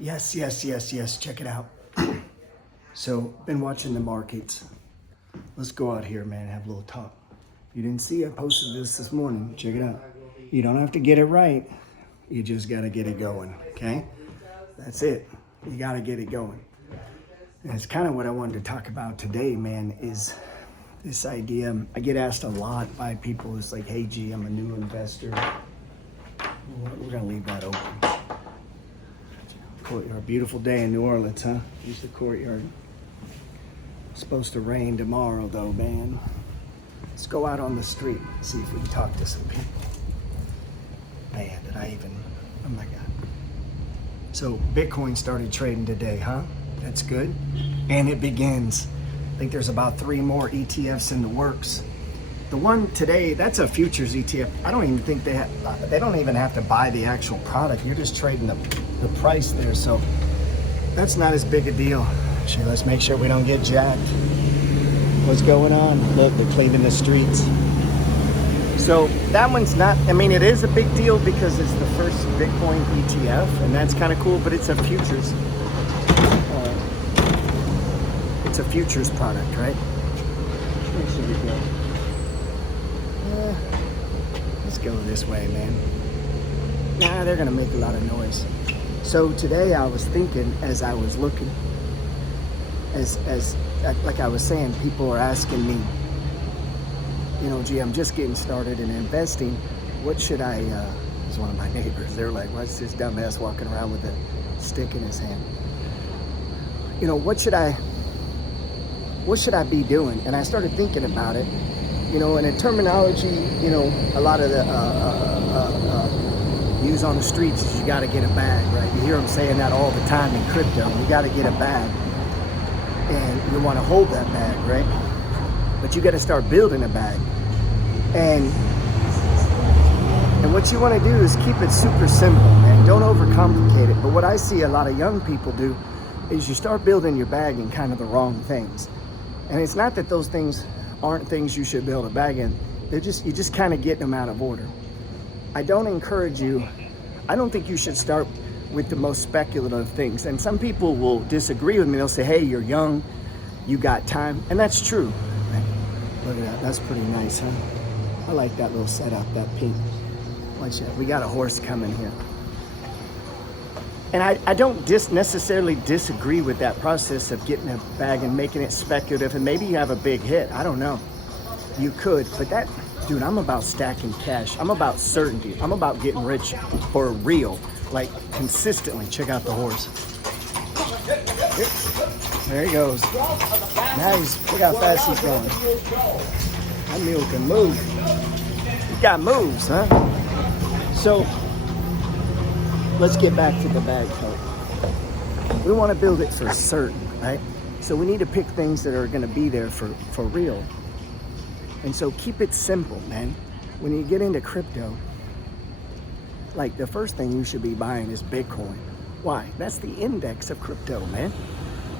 Yes, yes, yes, yes. Check it out. So, been watching the markets. Let's go out here, man, and have a little talk. You didn't see I posted this morning. Check it out. You don't have to get it right. You just got to get it going, okay? That's it. You got to get it going. And it's kind of what I wanted to talk about today, man, is this idea. I get asked a lot by people. It's like, hey, G, I'm a new investor. We're going to leave that open. Courtyard. Beautiful day in New Orleans, huh? Use the courtyard. It's supposed to rain tomorrow, though, man. Let's go out on the street and see if we can talk to some people. Man, did I even... Oh, my God. So, Bitcoin started trading today, huh? That's good. And it begins. I think there's about 3 more ETFs in the works. The one today, that's a futures ETF. I don't even think they don't even have to buy the actual product. You're just trading the price there. So that's not as big a deal. Actually, let's make sure we don't get jacked. What's going on? Look, they're cleaning the streets. So that one's not, I mean, it is a big deal because it's the first Bitcoin ETF, and that's kind of cool, but it's a futures. It's a futures product, right? Where should we go? Let's go this way, man. Nah, they're gonna make a lot of noise. So today I was thinking, as I was looking, as like I was saying, people are asking me, you know, gee, I'm just getting started in investing. What should I? It's one of my neighbors. They're like, what's this dumbass walking around with a stick in his hand? You know, what should I be doing? And I started thinking about it. You know, and in terminology, you know, a lot of the use on the streets is you got to get a bag, right? You hear them saying that all the time in crypto. You got to get a bag, and you want to hold that bag, right? But you got to start building a bag, and what you want to do is keep it super simple, man. Don't overcomplicate it. But what I see a lot of young people do is you start building your bag in kind of the wrong things, and it's not that those things aren't things you should build a bag in. You're just kind of getting them out of order. I don't encourage you. I don't think you should start with the most speculative things. And some people will disagree with me. They'll say, hey, you're young, you got time. And that's true. Look at that. That's pretty nice, huh? I like that little setup, that pink. Watch that. We got a horse coming here. And I don't necessarily disagree with that process of getting a bag and making it speculative, and maybe you have a big hit. I don't know. You could, but that, dude, I'm about stacking cash. I'm about certainty. I'm about getting rich for real, like consistently. Check out the horse. There he goes. Nice. Look how fast he's going. That mule can move. He got moves, huh? So, let's get back to the bag part. We want to build it for certain, right? So we need to pick things that are going to be there for real. And so keep it simple, man. When you get into crypto, like the first thing you should be buying is Bitcoin. Why? That's the index of crypto, man.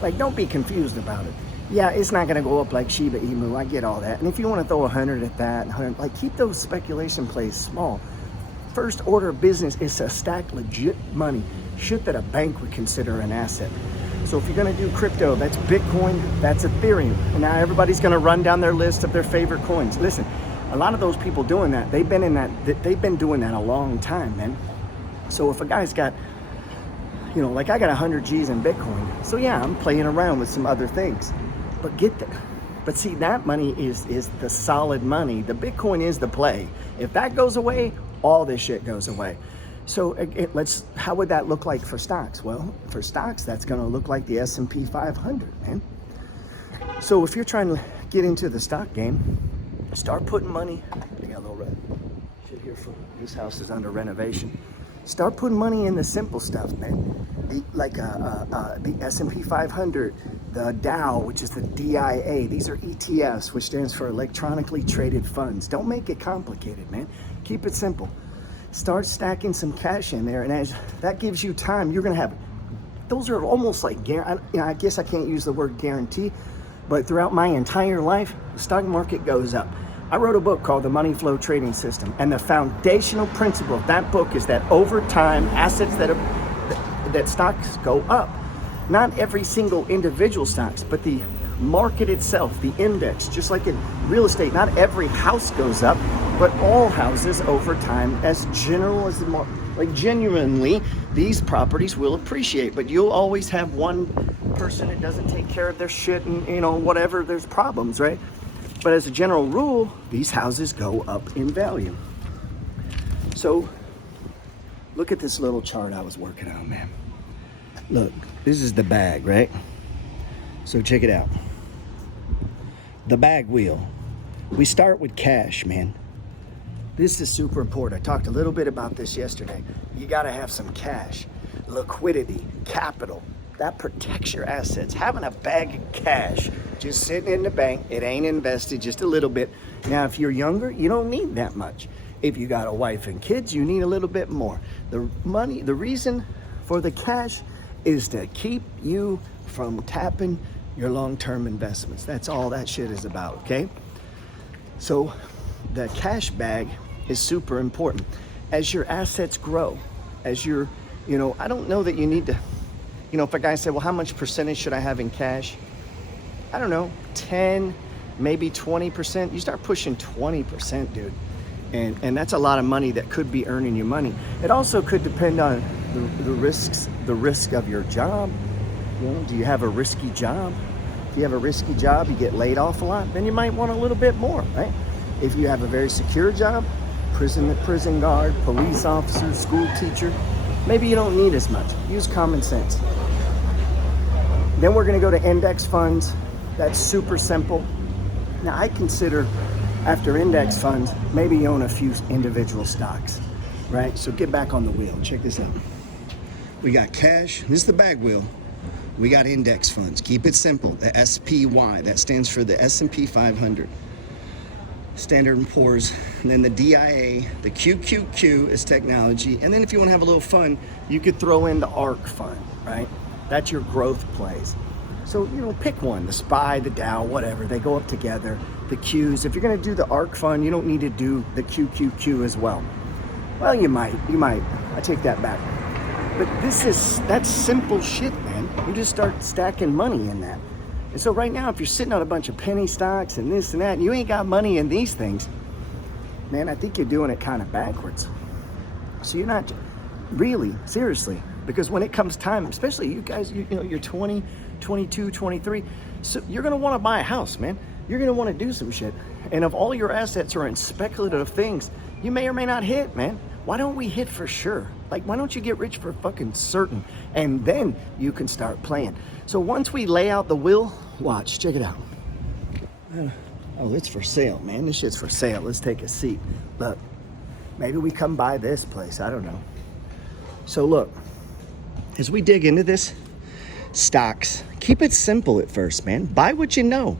Like, don't be confused about it. Yeah, it's not going to go up like Shiba Inu. I get all that. And if you want to throw 100 at that, 100, like, keep those speculation plays small. First order of business is to stack legit money, shit that a bank would consider an asset. So if you're going to do crypto, that's Bitcoin, that's Ethereum. And now everybody's going to run down their list of their favorite coins. Listen, a lot of those people doing that, they've been doing that a long time, man. So if a guy's got, you know, like I got 100 G's in Bitcoin. So yeah, I'm playing around with some other things. But get there. But see, that money is the solid money. The Bitcoin is the play. If that goes away, all this shit goes away. So how would that look like for stocks? Well, for stocks, that's going to look like the S&P 500, man. So if you're trying to get into the stock game, start putting money. I got a little red shit here. This house is under renovation. Start putting money in the simple stuff, man. The S&P 500, the Dow, which is the DIA. These are ETFs, which stands for electronically traded funds. Don't make it complicated, man. Keep it simple. Start stacking some cash in there, and as that gives you time, you're gonna have. Those are almost like, I guess I can't use the word guarantee, but throughout my entire life, the stock market goes up. I wrote a book called The Money Flow Trading System, and the foundational principle of that book is that over time, assets that that stocks go up. Not every single individual stocks, but the market itself, the index, just like in real estate, not every house goes up, but all houses over time, as general as the market, like genuinely, these properties will appreciate, but you'll always have one person that doesn't take care of their shit and, you know, whatever, there's problems, right? But as a general rule, these houses go up in value. So look at this little chart I was working on, man. Look, this is the bag, right? So check it out. The bag wheel. We start with cash, man. This is super important. I talked a little bit about this yesterday. You got to have some cash, liquidity, capital. That protects your assets. Having a bag of cash just sitting in the bank, it ain't invested, just a little bit. Now, if you're younger, you don't need that much. If you got a wife and kids, you need a little bit more. The money, the reason for the cash is to keep you from tapping your long-term investments. That's all that shit is about, okay? So the cash bag is super important. As your assets grow, as you're, you know, I don't know that you need to, you know, if a guy said, well, how much percentage should I have in cash? I don't know, 10, maybe 20%. You start pushing 20%, dude. And that's a lot of money that could be earning you money. It also could depend on the risks, the risk of your job. You know, do you have a risky job? If you have a risky job, you get laid off a lot, then you might want a little bit more, right? If you have a very secure job, prison guard, police officer, school teacher, maybe you don't need as much. Use common sense. Then we're gonna go to index funds. That's super simple. Now I consider after index funds, maybe you own a few individual stocks, right? So get back on the wheel. Check this out. We got cash. This is the bag wheel. We got index funds. Keep it simple. The SPY, that stands for the S&P 500. Standard & Poor's. And then the DIA, the QQQ is technology. And then if you want to have a little fun, you could throw in the ARK fund, right? That's your growth plays. So, you know, pick one, the SPY, the Dow, whatever. They go up together. The Qs. If you're going to do the ARK fund, you don't need to do the QQQ as well. Well, you might. I take that back. But that's simple shit, man. You just start stacking money in that. And so right now, if you're sitting on a bunch of penny stocks and this and that, and you ain't got money in these things, man, I think you're doing it kind of backwards. So you're not really, seriously, because when it comes time, especially you guys, you know, you're 20, 22, 23, so you're going to want to buy a house, man. You're going to want to do some shit. And if all your assets are in speculative things, you may or may not hit, man. Why don't we hit for sure? Like, why don't you get rich for fucking certain? And then you can start playing. So once we lay out the will, watch, check it out. Oh, it's for sale, man. This shit's for sale. Let's take a seat. Look, maybe we come by this place. I don't know. So look, as we dig into this, stocks, keep it simple at first, man. Buy what you know.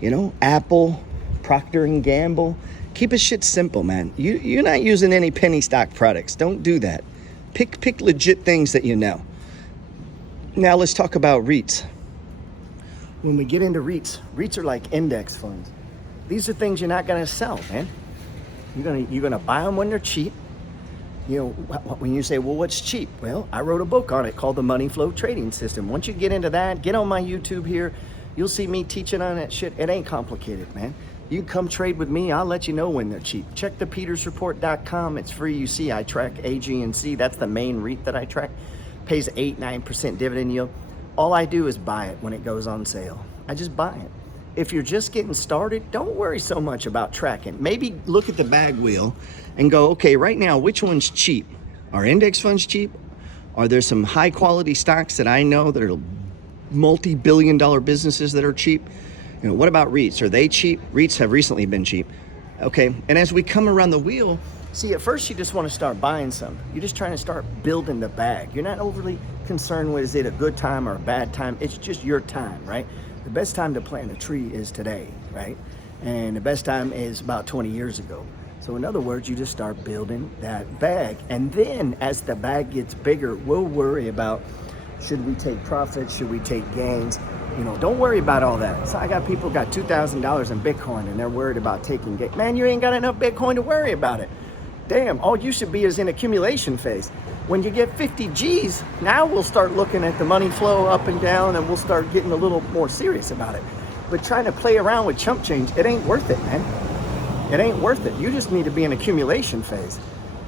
You know, Apple, Procter & Gamble. Keep it shit simple, man. You're not using any penny stock products. Don't do that. Pick legit things that you know. Now let's talk about REITs. When we get into REITs are like index funds. These are things you're not gonna sell, man. You're gonna buy them when they're cheap. You know, when you say, well, what's cheap? Well, I wrote a book on it called The Money Flow Trading System. Once you get into that, get on my YouTube here. You'll see me teaching on that shit. It ain't complicated, man. You can come trade with me. I'll let you know when they're cheap. Check thepetersreport.com. It's free. You see, I track AG&C. That's the main REIT that I track. Pays 8-9% dividend yield. All I do is buy it when it goes on sale. I just buy it. If you're just getting started, don't worry so much about tracking. Maybe look at the bag wheel and go, okay, right now, which one's cheap? Are index funds cheap? Are there some high quality stocks that I know that are multi-billion-dollar businesses that are cheap? You know, what about REITs? Are they cheap? REITs have recently been cheap. Okay, and as we come around the wheel, see, at first you just want to start buying some. You're just trying to start building the bag. You're not overly concerned with, is it a good time or a bad time? It's just your time, right? The best time to plant a tree is today, right? And the best time is about 20 years ago. So in other words, you just start building that bag. And then as the bag gets bigger, we'll worry about, should we take profits? Should we take gains? You know, don't worry about all that. So I got people got $2,000 in Bitcoin and they're worried about taking gains. Man, you ain't got enough Bitcoin to worry about it. Damn, all you should be is in accumulation phase. When you get 50 G's, now we'll start looking at the money flow up and down, and we'll start getting a little more serious about it. But trying to play around with chump change, it ain't worth it, man. It ain't worth it. You just need to be in accumulation phase.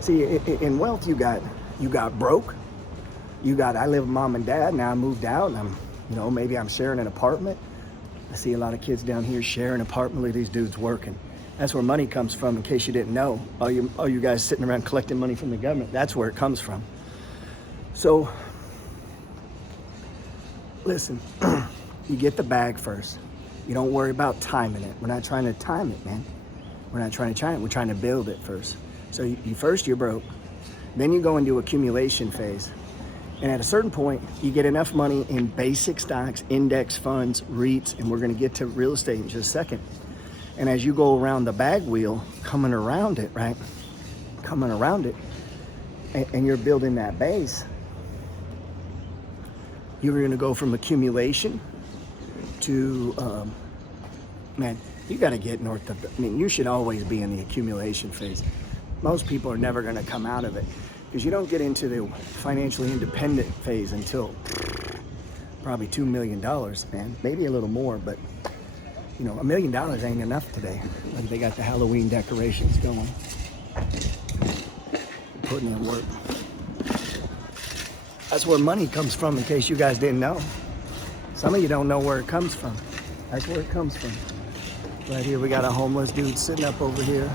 See, in wealth, you got broke. You got, I live with mom and dad, now I moved out, and I'm, you know, maybe I'm sharing an apartment. I see a lot of kids down here sharing an apartment with these dudes working. That's where money comes from, in case you didn't know. All you guys sitting around collecting money from the government, that's where it comes from. So, listen, you get the bag first. You don't worry about timing it. We're not trying to time it, man. We're not trying to time it. We're trying to build it first. So first you're broke. Then you go into accumulation phase. And at a certain point, you get enough money in basic stocks, index funds, REITs, and we're gonna get to real estate in just a second. And as you go around the bag wheel, coming around it, right? Coming around it, and you're building that base, you're gonna go from accumulation to, man, you gotta get north of, I mean, you should always be in the accumulation phase. Most people are never gonna come out of it, because you don't get into the financially independent phase until probably $2 million, man. Maybe a little more, but you know, $1 million ain't enough today. Like, they got the Halloween decorations going. Putting in work. That's where money comes from, in case you guys didn't know. Some of you don't know where it comes from. That's where it comes from. Right here, we got a homeless dude sitting up over here.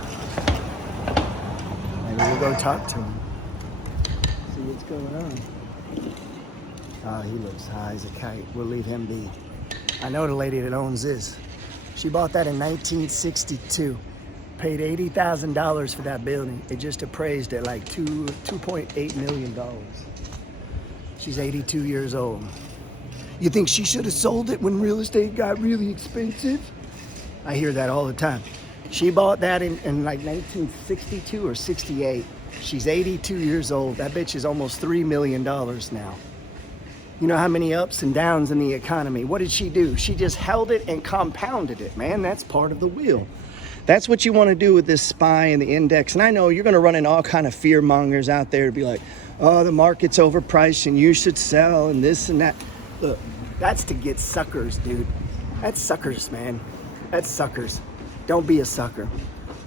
Maybe we'll go talk to him. See what's going on. Oh, he looks high as a kite. We'll leave him be. I know the lady that owns this. She bought that in 1962. Paid $80,000 for that building. It just appraised at like $2.8 million. She's 82 years old. You think she should have sold it when real estate got really expensive? I hear that all the time. She bought that in like 1962 or 68. She's 82 years old. That bitch is almost $3 million now. You know how many ups and downs in the economy. What did she do? She just held it and compounded it, man. That's part of the wheel. That's what you want to do with this SPY and the index. And I know you're going to run in all kind of fear mongers out there to be like, oh, the market's overpriced and you should sell and this and that. Look, that's to get suckers, dude. That's suckers, man. That's suckers. Don't be a sucker.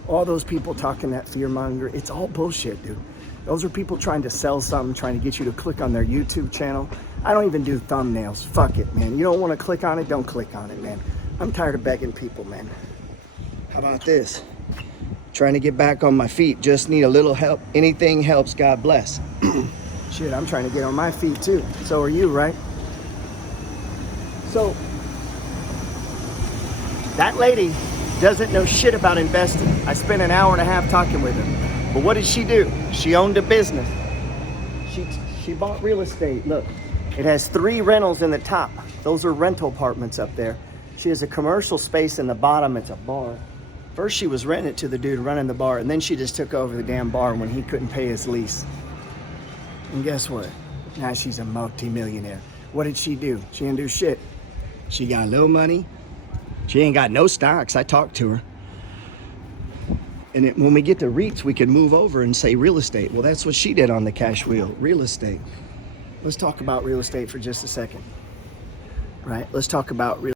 All those people talking that fear monger, it's all bullshit, dude. Those are people trying to sell something, trying to get you to click on their YouTube channel. I don't even do thumbnails. Fuck it, man. You don't want to click on it, don't click on it, man. I'm tired of begging people, man. How about this? Trying to get back on my feet. Just need a little help. Anything helps, God bless. Shit, I'm trying to get on my feet too. So are you, right? So, that lady doesn't know shit about investing. I spent an hour and a half talking with her. But what did she do? She owned a business. She bought real estate. Look, it has 3 rentals in the top. Those are rental apartments up there. She has a commercial space in the bottom. It's a bar. First she was renting it to the dude running the bar, and then she just took over the damn bar when he couldn't pay his lease. And guess what? Now she's a multi-millionaire. What did she do? She didn't do shit. She got a little money. She ain't got no stocks. I talked to her. And when we get to REITs, we can move over and say real estate. Well, that's what she did on the cash wheel, real estate. Let's talk about real estate for just a second, right? Let's talk about real